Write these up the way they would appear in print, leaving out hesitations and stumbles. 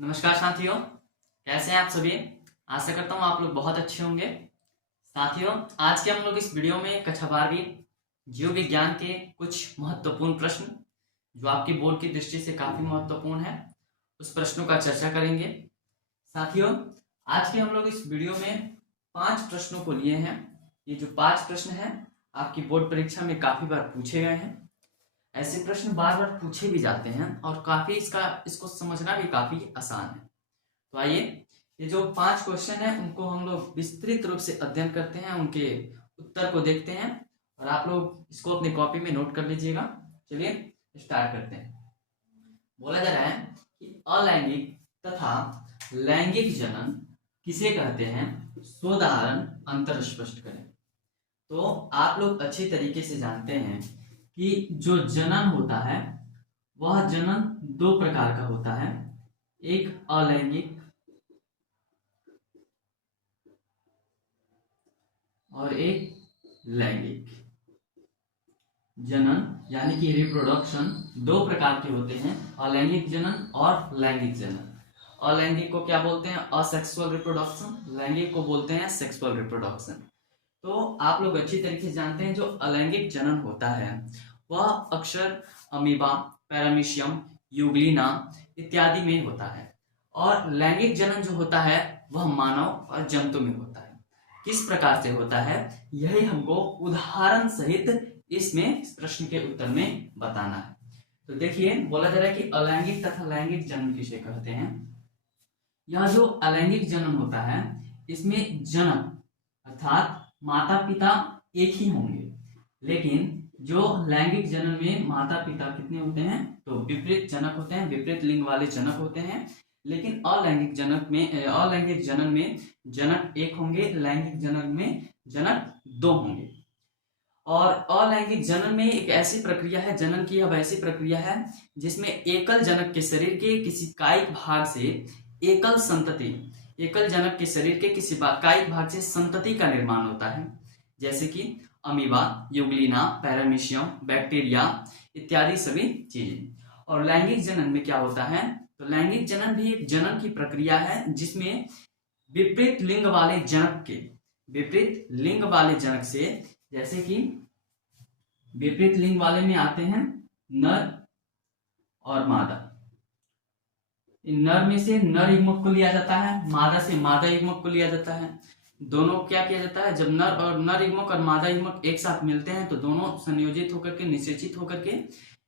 नमस्कार साथियों, कैसे हैं आप सभी। आशा करता हूँ आप लोग बहुत अच्छे होंगे। साथियों, आज के हम लोग इस वीडियो में कक्षा 12वीं जीव विज्ञान के कुछ महत्वपूर्ण प्रश्न जो आपकी बोर्ड की दृष्टि से काफी महत्वपूर्ण है, उस प्रश्नों का चर्चा करेंगे। साथियों, आज के हम लोग इस वीडियो में 5 प्रश्नों को लिए हैं। ये जो 5 प्रश्न हैं आपकी बोर्ड परीक्षा में काफी बार पूछे गए हैं। ऐसे प्रश्न बार बार पूछे भी जाते हैं और काफी इसको समझना भी काफी आसान है। तो आइए, ये जो 5 क्वेश्चन है उनको हम लोग विस्तृत रूप से अध्ययन करते हैं, उनके उत्तर को देखते हैं और आप लोग इसको अपनी कॉपी में नोट कर लीजिएगा। चलिए स्टार्ट करते हैं। बोला जा रहा है कि अलैंगिक तथा लैंगिक जनन किसे कहते हैं, सोदाहरण अंतर स्पष्ट करें। तो आप लोग अच्छी तरीके से जानते हैं कि जो जनन होता है वह जनन 2 प्रकार का होता है, एक अलैंगिक और एक लैंगिक। जनन यानी कि रिप्रोडक्शन 2 प्रकार के होते हैं, अलैंगिक जनन और लैंगिक जनन। अलैंगिक को क्या बोलते हैं, असेक्सुअल रिप्रोडक्शन, लैंगिक को बोलते हैं सेक्सुअल रिप्रोडक्शन। तो आप लोग अच्छी तरीके से जानते हैं जो अलैंगिक जनन होता है वह अक्सर अमीबा, पैरामीशियम, यूग्लिना इत्यादि में होता है, और लैंगिक जनन जो होता है वह मानव और जंतु में होता है। किस प्रकार से होता है यही हमको उदाहरण सहित इसमें प्रश्न के उत्तर में बताना है। तो देखिए, बोला जा रहा है कि अलैंगिक तथा लैंगिक जनन किसे कहते हैं। यह जो अलैंगिक जनन होता है इसमें जनक अर्थात माता पिता एक ही होंगे, लेकिन जो लैंगिक जनन में माता पिता कितने होते हैं, तो विपरीत जनक होते हैं, विपरीत लिंग वाले जनक होते हैं। लेकिन अलैंगिक जनन में जनक एक होंगे, लैंगिक जनन में जनक 2 होंगे। और अलैंगिक जनन में एक ऐसी प्रक्रिया है, जनन की अब ऐसी प्रक्रिया है जिसमें एकल जनक के शरीर के किसी कायिक भाग से एकल जनक के शरीर के किसी कायिक भाग से संतति का निर्माण होता है, जैसे कि अमीबा, यूग्लिना, पैरामीशियम, बैक्टीरिया इत्यादि सभी चीजें। और लैंगिक जनन में क्या होता है, तो लैंगिक जनन भी एक जनन की प्रक्रिया है जिसमें विपरीत लिंग वाले जनक से, जैसे कि विपरीत लिंग वाले में आते हैं नर और मादा। नर में से नर युग्मक को लिया जाता है, मादा से मादा युग्मक को लिया जाता है। दोनों क्या किया जाता है, जब नर युग्मक और मादा युग्मक एक साथ मिलते हैं तो दोनों संयोजित होकर के, निषेचित होकर के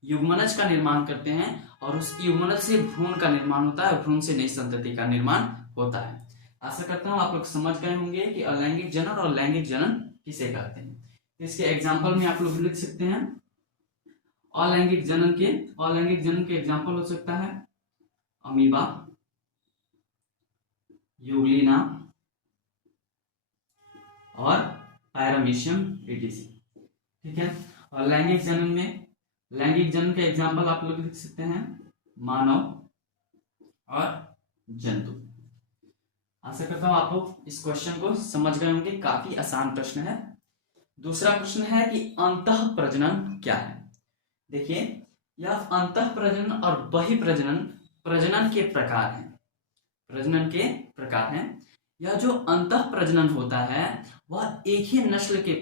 युग्मनज का निर्माण करते हैं, और उस युग्मनज से भ्रूण का निर्माण होता है, भ्रूण से नई संतति का निर्माण होता है। आशा करता हूँ आप लोग समझ गए होंगे कि अलैंगिक जनन और लैंगिक जनन किसे कहते हैं। इसके एग्जाम्पल में आप लोग लिख सकते हैं, अलैंगिक जनन के एग्जाम्पल हो सकता है अमीबा, यूग्लिना और पैरामीशियम एटीसी। ठीक है। और लैंगिक जनन के एग्जाम्पल आप लोग लिख सकते हैं मानव और जंतु। आशा करता हूं आप लोग इस क्वेश्चन को समझ गए होंगे, काफी आसान प्रश्न है। दूसरा प्रश्न है कि अंतः प्रजनन क्या है। देखिए, यह अंतः प्रजनन और बहि प्रजनन के प्रकार हैं। यह जो अंतः प्रजनन होता है वह एक ही नस्ल के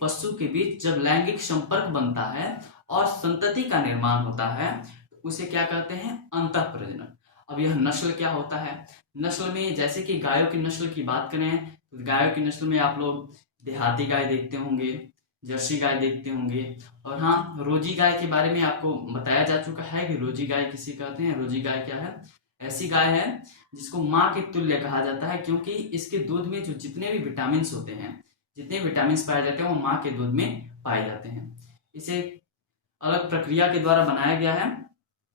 पशु के बीच जब लैंगिक संपर्क बनता है और संतति का निर्माण होता है तो उसे क्या कहते हैं, अंतः प्रजनन। अब यह नस्ल क्या होता है, नस्ल में जैसे कि गायों की नस्ल की बात करें तो गायों की नस्ल में आप लोग देहाती गाय देखते होंगे, जर्सी गाय देखते होंगे, और हाँ, रोजी गाय के बारे में आपको बताया जा चुका है कि रोजी गाय किसे कहते हैं। रोजी गाय क्या है, ऐसी गाय है जिसको माँ के तुल्य कहा जाता है, क्योंकि इसके दूध में जो जितने भी विटामिन होते हैं, जितने विटामिन पाए जाते हैं वो माँ के दूध में पाए जाते हैं। इसे अलग प्रक्रिया के द्वारा बनाया गया है,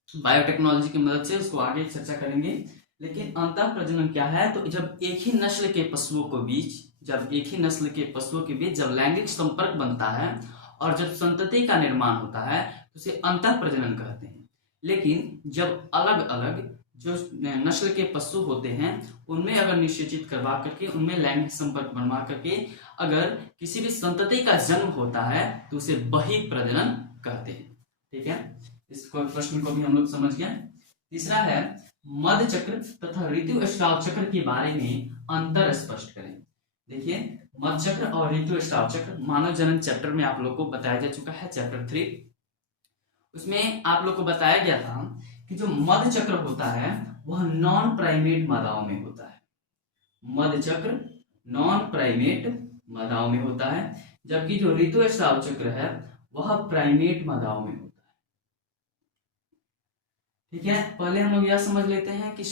बायोटेक्नोलॉजी की मदद से, उसको आगे चर्चा करेंगे। लेकिन अंतः प्रजनन क्या है, तो जब एक ही नस्ल के पशुओं के बीच जब लैंगिक संपर्क बनता है और जब संतति का निर्माण होता है तो उसे अंतः प्रजनन कहते हैं। लेकिन जब अलग अलग जो नस्ल के पशु होते हैं उनमें अगर निषेचित करवा करके, उनमें लैंगिक संपर्क बनवा करके अगर किसी भी संतति का जन्म होता है तो उसे बहिः प्रजनन कहते हैं। ठीक है, इस प्रश्न को भी हम लोग समझ गए। तीसरा है मध्य चक्र तथा ऋतुस्राव चक्र के बारे में अंतर स्पष्ट करें। देखिए, मध्य चक्र और ऋतुस्राव चक्र मानव जनन चैप्टर में आप लोग को बताया जा चुका है, चैप्टर 3। उसमें आप लोग को बताया गया था कि जो मध्य चक्र होता है वह नॉन प्राइमेट मादाओं में होता है। मध्य चक्र नॉन प्राइमेट मादाओं में होता है, जबकि जो ऋतुस्राव चक्र है वह प्राइमेट मादाओं में होता है। ठीक है, पहले हम लोग यह समझ लेते हैं कि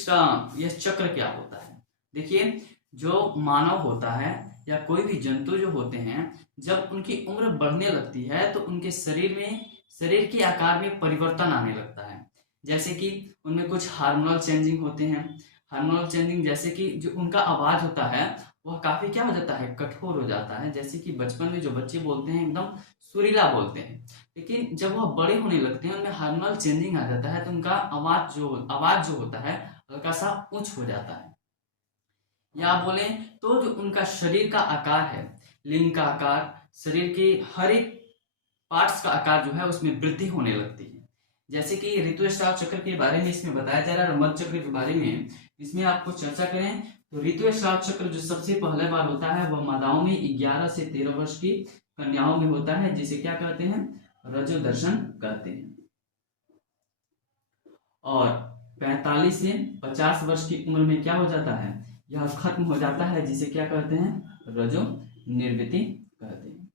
यह चक्र क्या होता है। देखिए, जो मानव होता है या कोई भी जंतु जो होते हैं, जब उनकी उम्र बढ़ने लगती है तो उनके शरीर के आकार में परिवर्तन आने लगता है। जैसे कि उनमें कुछ हार्मोनल चेंजिंग होते हैं। हार्मोनल चेंजिंग जैसे कि जो उनका आवाज होता है वह काफी क्या हो जाता है, कठोर हो जाता है। जैसे कि बचपन में जो बच्चे बोलते हैं एकदम सुरीला बोलते हैं, लेकिन जब वह बड़े होने लगते हैं उनमें हार्मोनल चेंजिंग आ जाता है तो उनका आवाज जो होता है हल्का सा उच्च हो जाता है। या बोले तो जो उनका शरीर का आकार है, लिंग का आकार, शरीर के हर एक पार्ट्स का आकार जो है उसमें वृद्धि होने लगती है। जैसे कि ऋतुस्राव चक्र के बारे में इसमें बताया जा रहा है और मध्य चक्र के बारे में इसमें आपको चर्चा करें तो ऋतुस्राव चक्र जो सबसे पहले बार होता है वह मादाओं में 11 से 13 वर्ष की कन्याओं में होता है, जिसे क्या कहते हैं, रजो दर्शन कहते हैं। और 45 से 50 वर्ष की उम्र में क्या हो जाता है, यह खत्म हो जाता है, जिसे क्या कहते हैं, रजो निर्वृति कहते हैं।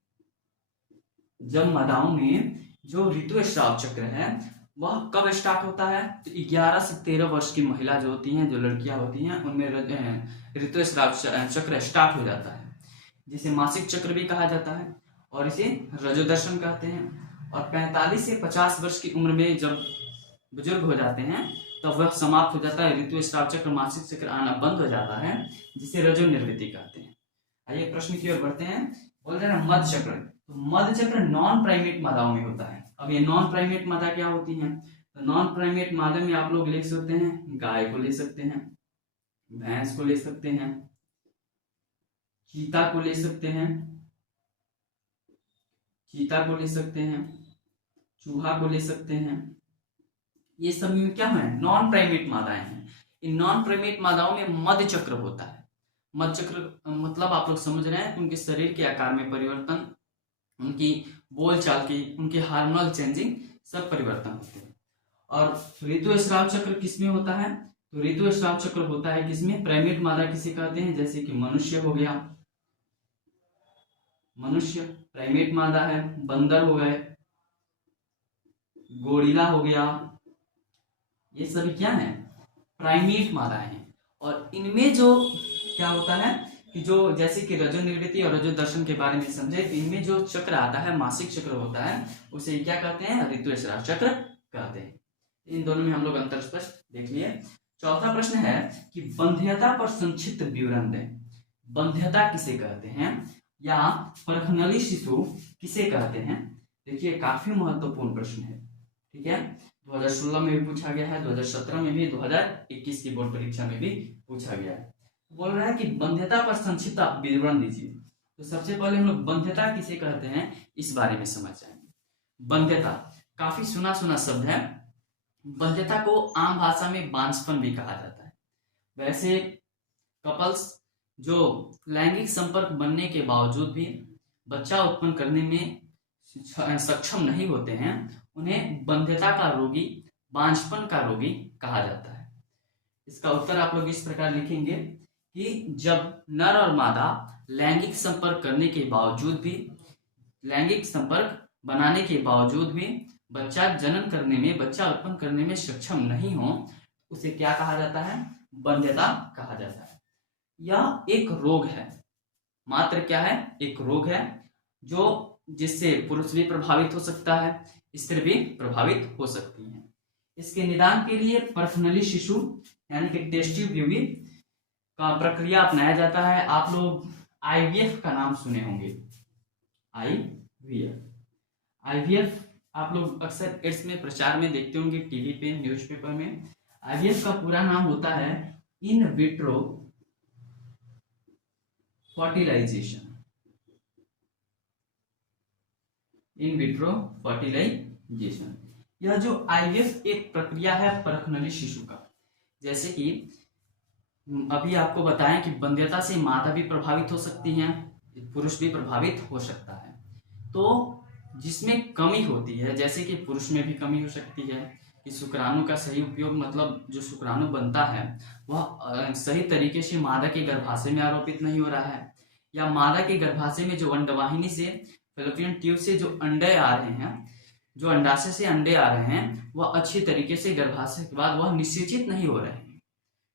जब मादाओं में जो ऋतुस्राव चक्र है वह कब स्टार्ट होता है, तो 11 से 13 वर्ष की महिला जो होती हैं, जो लड़कियां होती हैं, उनमें ऋतुस्राव चक्र स्टार्ट हो जाता है, जिसे मासिक चक्र भी कहा जाता है और इसे रजोदर्शन कहते हैं। और 45 से 50 वर्ष की उम्र में जब बुजुर्ग हो जाते हैं तब वह समाप्त हो जाता है, ऋतुस्राव चक्र मासिक चक्र आना बंद हो जाता है, जिसे रजो निर्वृति कहते हैं। आइए प्रश्न की ओर बढ़ते हैं। बोल रहे हैं मध्य चक्र, तो मध्य चक्र नॉन प्राइमेट मादाओं में होता है। अब ये नॉन प्राइमेट मादा क्या होती हैं, तो नॉन प्राइमेट मादा में आप लोग ले सकते हैं, गाय को ले सकते हैं, भैंस को ले सकते हैं, चीता को ले सकते हैं, चूहा को ले सकते हैं। ये सब में क्या है, नॉन प्राइमेट मादाएं हैं। इन नॉन प्राइमेट मादाओं में मध्य चक्र होता है। मध्य चक्र मतलब आप लोग समझ रहे हैं, उनके शरीर के आकार में परिवर्तन, उनकी बोलचाल की, उनके हार्मोनल चेंजिंग, सब परिवर्तन होते हैं। और ऋतुस्राव चक्र किसमें होता है, तो ऋतुस्राव चक्र होता है किसमें, प्राइमेट मादा किसे कहते हैं, जैसे कि मनुष्य हो गया, मनुष्य प्राइमेट मादा है, बंदर हो गए, गोरिल्ला हो गया, ये सभी क्या है, प्राइमेट मादाएं हैं। और इनमें जो क्या होता है कि जो जैसे कि रजो निर्वृति और रजो दर्शन के बारे में समझे, इनमें जो चक्र आता है, मासिक चक्र होता है, उसे क्या कहते हैं, ऋतुस्राव चक्र कहते हैं। इन दोनों में हम लोग अंतर स्पष्ट देख लिए। चौथा प्रश्न है कि बंध्यता पर संक्षिप्त विवरण दें। बंध्यता किसे कहते हैं या परखनली शिशु किसे कहते हैं। देखिए, काफी महत्वपूर्ण प्रश्न है। ठीक है, 2016 में भी पूछा गया है, 2017 में भी, 2021 की बोर्ड परीक्षा में भी पूछा गया है। बोल रहा है कि बंध्यता पर संक्षिप्त आप विवरण दीजिए। तो सबसे पहले हम लोग बंध्यता किसे कहते हैं इस बारे में समझ जाएंगे। बंध्यता काफी सुना सुना शब्द है। बंध्यता को आम भाषा में बांझपन भी कहा जाता है। वैसे कपल्स जो लैंगिक संपर्क बनने के बावजूद भी बच्चा उत्पन्न करने में सक्षम नहीं होते हैं, उन्हें बंध्यता का रोगी, बांझपन का रोगी कहा जाता है। इसका उत्तर आप लोग इस प्रकार लिखेंगे कि जब नर और मादा लैंगिक संपर्क करने के बावजूद भी, लैंगिक संपर्क बनाने के बावजूद भी बच्चा जनन करने में, बच्चा उत्पन्न करने में सक्षम नहीं हो, उसे क्या कहा जाता है, बंध्यता कहा जाता है। यह एक रोग है, मात्र क्या है, एक रोग है, जो जिससे पुरुष भी प्रभावित हो सकता है, स्त्री भी प्रभावित हो सकती है। इसके निदान के लिए पर्सनली शिशु यानी कि टेस्ट ट्यूब का प्रक्रिया अपनाया जाता है। आप लोग आईवीएफ का नाम सुने होंगे, आईवीएफ आप लोग अक्सर एड्स में प्रचार में देखते होंगे, टीवी पे, न्यूज़पेपर में। आईवीएफ का पूरा नाम होता है in vitro fertilisation, in vitro fertilisation. यह जो आईवीएफ एक प्रक्रिया है परखनली शिशु का। जैसे कि अभी आपको बताएं कि वंध्यता से मादा भी प्रभावित हो सकती हैं, पुरुष भी प्रभावित हो सकता है। तो जिसमें कमी होती है, जैसे कि पुरुष में भी कमी हो सकती है कि शुक्राणु का सही उपयोग, मतलब जो शुक्राणु बनता है वह सही तरीके से मादा के गर्भाशय में आरोपित नहीं हो रहा है, या मादा के गर्भाशय में जो अंडवाहिनी से फैलोपियन ट्यूब से जो अंडे आ रहे हैं, जो अंडाशय से अंडे आ रहे हैं, वह अच्छी तरीके से गर्भाशय के बाद वह निषेचित नहीं हो रहे हैं।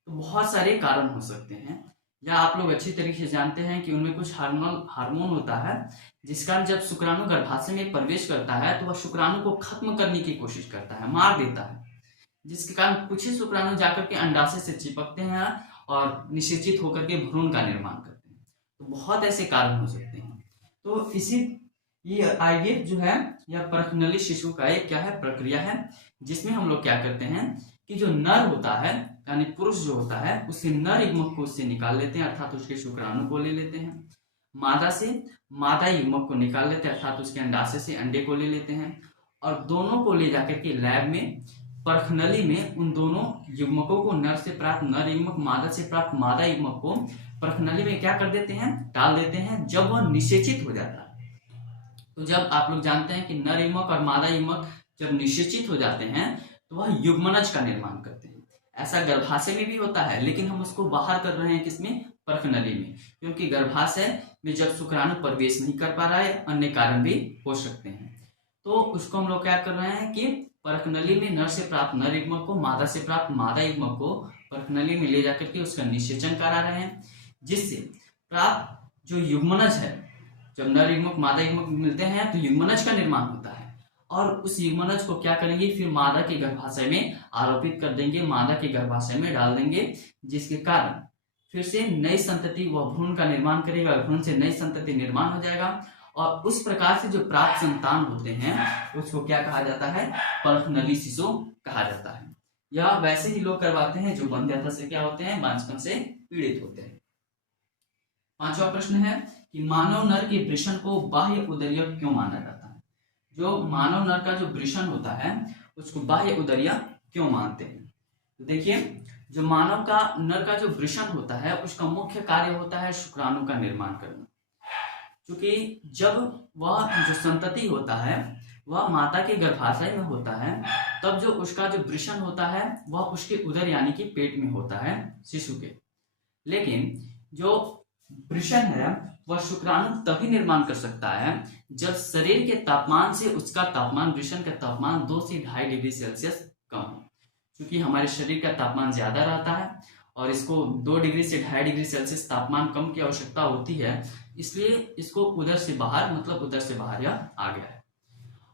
तो बहुत सारे कारण हो सकते हैं, या आप लोग अच्छी तरीके से जानते हैं कि उनमें कुछ हार्मोन होता है जिस कारण जब शुक्राणु गर्भाशय में प्रवेश करता है तो वह शुक्राणु को खत्म करने की कोशिश करता है, मार देता है, जिसके कारण कुछ ही शुक्राणु जाकर के अंडाशय से चिपकते हैं और निषेचित होकर के भ्रूण का निर्माण करते हैं। तो बहुत ऐसे कारण हो सकते हैं। तो ये आईवीएफ जो है यह परखनली शिशु का एक क्या है, प्रक्रिया है, जिसमें हम लोग क्या करते हैं कि जो नर होता है यानी पुरुष जो होता है उससे नर युग्मक को उससे निकाल लेते हैं, अर्थात उसके शुक्राणु को ले लेते हैं। मादा से मादा युग्मक को निकाल लेते हैं, अर्थात उसके अंडाशय से अंडे को ले लेते हैं, और दोनों को ले जाकर के लैब में परखनली में उन दोनों युग्मकों को, नर से प्राप्त नर युग्मक, मादा से प्राप्त मादा युग्मक को परखनली में क्या कर देते हैं, डाल देते हैं। जब वह निषेचित हो जाता है, तो जब आप लोग जानते हैं कि नर युग्मक और मादा युग्मक जब निषेचित हो जाते हैं तो वह युग्मनज का निर्माण करते हैं। ऐसा गर्भाशय में भी होता है, लेकिन हम उसको बाहर कर रहे हैं, किसमें, परखनली में, क्योंकि गर्भाशय में जब शुक्राणु प्रवेश नहीं कर पा रहा है, अन्य कारण भी हो सकते हैं। तो उसको हम लोग क्या कर रहे हैं कि परखनली में नर से प्राप्त नर युग्मक को, मादा से प्राप्त मादा युग्मक को परखनली में ले जाकर के उसका निषेचन करा रहे हैं, जिससे प्राप्त जो युग्मनज है, जब नर युग्मक मादा युग्मक मिलते हैं तो युग्मनज का निर्माण होता है, और उस युग्मनज को क्या करेंगे, फिर मादा के गर्भाशय में आरोपित कर देंगे, मादा के गर्भाशय में डाल देंगे, जिसके कारण फिर से नई संतति वह भ्रूण का निर्माण करेगा, भ्रूण से नई संतति निर्माण हो जाएगा, और उस प्रकार से जो प्राप्त संतान होते हैं उसको क्या कहा जाता है, परखनली शिशु कहा जाता है। यह वैसे ही लोग करवाते हैं जो वंध्यता से क्या होते हैं, बांझपन से पीड़ित होते हैं। पांचवा प्रश्न है कि मानव नर के वृषण को बाह्य उदरीय क्यों माना जाता है। जो मानव नर का जो वृषण होता है उसको बाह्य उदरीय क्यों मानते हैं। तो देखिए, जो मानव का नर का जो वृषण होता है उसका मुख्य कार्य होता है शुक्राणु का निर्माण करना, क्योंकि जब वह जो संतति होता है वह माता के गर्भाशय में होता है, तब जो उसका जो वृषण होता है वह उसके उदर यानी कि पेट में होता है शिशु के। लेकिन जो वृषण है वह शुक्राणु तभी निर्माण कर सकता है जब शरीर के तापमान से उसका तापमान, वृषण का तापमान 2 से 2.5 डिग्री सेल्सियस कम हो। क्योंकि हमारे शरीर का तापमान ज्यादा रहता है और इसको 2 डिग्री से 2.5 डिग्री सेल्सियस तापमान कम की आवश्यकता होती है, इसलिए इसको उदर से बाहर, मतलब उदर से बाहर यह आ गया है।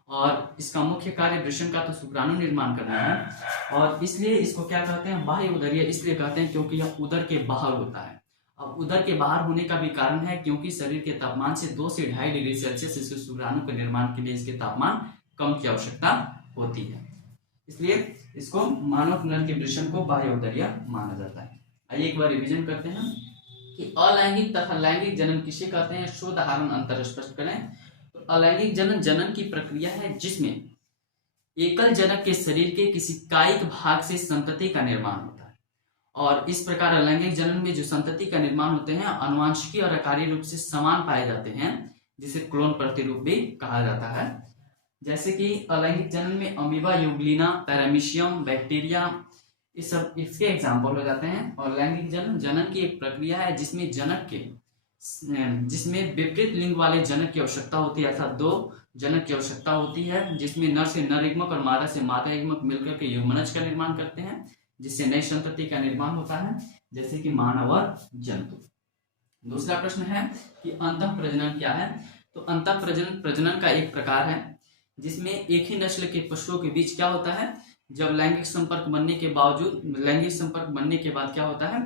और इसका मुख्य कार्य वृषण का तो शुक्राणु निर्माण करना है, और इसलिए इसको क्या कहते हैं, बाह्य उदरीय इसलिए कहते हैं क्योंकि यह उदर के बाहर होता है। अब उदर के बाहर होने का भी कारण है क्योंकि शरीर के तापमान से 2 से 2.5 डिग्री सेल्सियस इसके शुक्राणु के निर्माण के लिए इसके तापमान कम की आवश्यकता होती है, इसलिए इसको मानव नर के वृषण को बाह्य उदरीय माना जाता है। आइए एक बार रिवीजन करते हैं कि अलैंगिक तथा लैंगिक जनन किसे कहते हैं, शोधारण अंतर स्पष्ट करें। तो अलैंगिक जनन जनन की प्रक्रिया है जिसमें एकल जनक के शरीर के किसी कायिक भाग से संतति का निर्माण होता है, और इस प्रकार अलैंगिक जनन में जो संतति का निर्माण होते हैं आनुवंशिकी और आकारीय रूप से समान पाए जाते हैं, जिसे क्लोन प्रतिरूप भी कहा जाता है। जैसे कि अलैंगिक जनन में अमीबा, यूग्लिना, पैरामीशियम, बैक्टीरिया, इस सब इसके एग्जाम्पल हो जाते हैं। और लैंगिक जनन जनन की एक प्रक्रिया है जिसमें जिसमें विपरीत लिंग वाले जनक की आवश्यकता होती है, अर्थात 2 जनक की आवश्यकता होती है, जिसमें नर से नर युग्मक और मादा से मादा युग्मक मिलकर के युग्मनज का निर्माण करते हैं, जिससे नई संतति का निर्माण होता है, जैसे कि मानव और जंतु। दूसरा प्रश्न है कि अंतः प्रजनन क्या है। तो अंतः प्रजनन का एक प्रकार है जिसमें एक ही नस्ल के पशुओं के बीच क्या होता है, जब लैंगिक संपर्क बनने के बाद क्या होता है,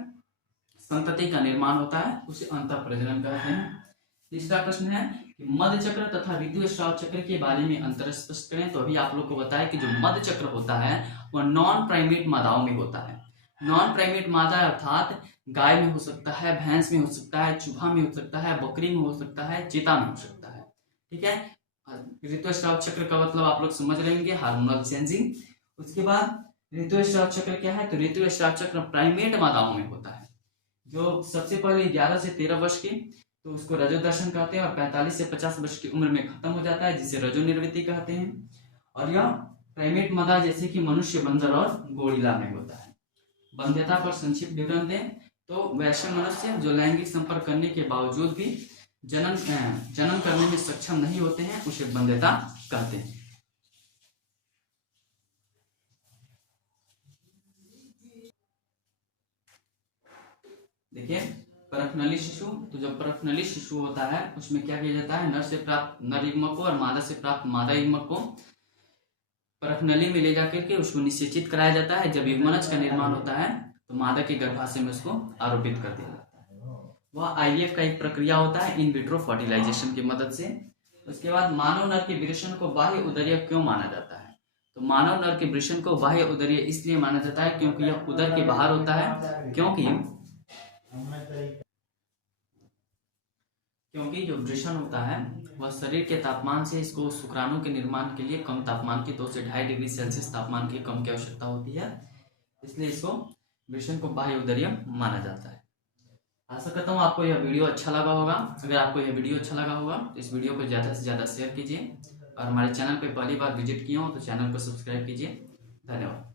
संतति का निर्माण होता है, उसे अंतः प्रजनन कहते हैं। तीसरा प्रश्न है कि मध्य चक्र तथा विद्युत स्राव चक्र के बारे में अंतर स्पष्ट करें। तो अभी आप लोग को बताया कि जो मध्य चक्र होता है वह नॉन प्राइमेट मादाओं में होता है। नॉन प्राइमेट मादा अर्थात गाय में हो सकता है, भैंस में हो सकता है, चूहा में हो सकता है, बकरी में हो सकता है, चीता में हो सकता है, ठीक है। ऋतुस्राव चक्र का मतलब आप लोग समझ लेंगे, हार्मोनल चेंजिंग। उसके बाद ऋतुस्राव चक्र क्या है, तो ऋतुस्राव चक्र प्राइमेट मादाओं में होता है। जो सबसे पहले 11 से 13 वर्ष की, तो उसको रजोदर्शन कहते हैं, और 45 से 50 वर्ष की उम्र में खत्म हो जाता है, जिसे रजोनिर्वृत्ति कहते हैं। और यह प्राइमेट मादा जैसे कि मनुष्य, बंदर और गोरिल्ला में होता है। वंध्यता पर संक्षिप्त विवरण दें तो वैसे मनुष्य जो लैंगिक संपर्क करने के बावजूद भी जन्म करने में सक्षम नहीं होते हैं, उसे वंध्यता कहते हैं। देखिए, परफनली शिशु, तो जो परफनली शिशु होता है उसमें क्या किया जाता है, नर से प्राप्त नर युग्मक को और मादा से प्राप्त मादा युग्मक को परफनली में ले जाकर के उसको निषेचित कराया जाता है। जब युग्मनज का निर्माण होता है तो मादा के गर्भाशय में उसको आरोपित कर दिया जाता है। वह आईवीएफ का एक प्रक्रिया होता है, इन विट्रो फर्टिलाइजेशन की मदद से। उसके बाद मानव नर के वृषण को बाह्य उदरीय क्यों माना जाता है, तो मानव नर के वृषण को बाह्य उदरीय इसलिए माना जाता है क्योंकि यह उदर के बाहर होता है, क्योंकि जो वृषण होता है वह शरीर के तापमान से इसको शुक्राणु के निर्माण के लिए कम तापमान की 2 से 2.5 डिग्री सेल्सियस तापमान की कम की आवश्यकता होती है, इसलिए इसको वृषण को बाह्य उदरीय माना जाता है। आशा करता हूँ आपको यह वीडियो अच्छा लगा होगा। अगर आपको यह वीडियो अच्छा लगा होगा तो इस वीडियो को ज़्यादा से ज़्यादा शेयर कीजिए, और हमारे चैनल पर पहली बार विजिट किए हो तो चैनल को सब्सक्राइब कीजिए। धन्यवाद।